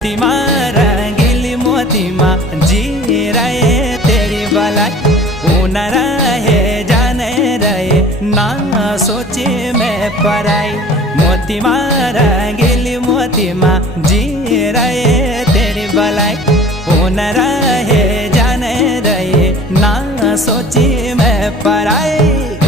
मोतीमा रंगीली मोतीमा जी रहे तेरी भलाई उन रहे जाने रहे ना सोचे मैं पराई। मोतीमा रंगीली मोतीमा जी रहे तेरी भलाई उन रहे जाने रहे ना सोचे मैं पराई।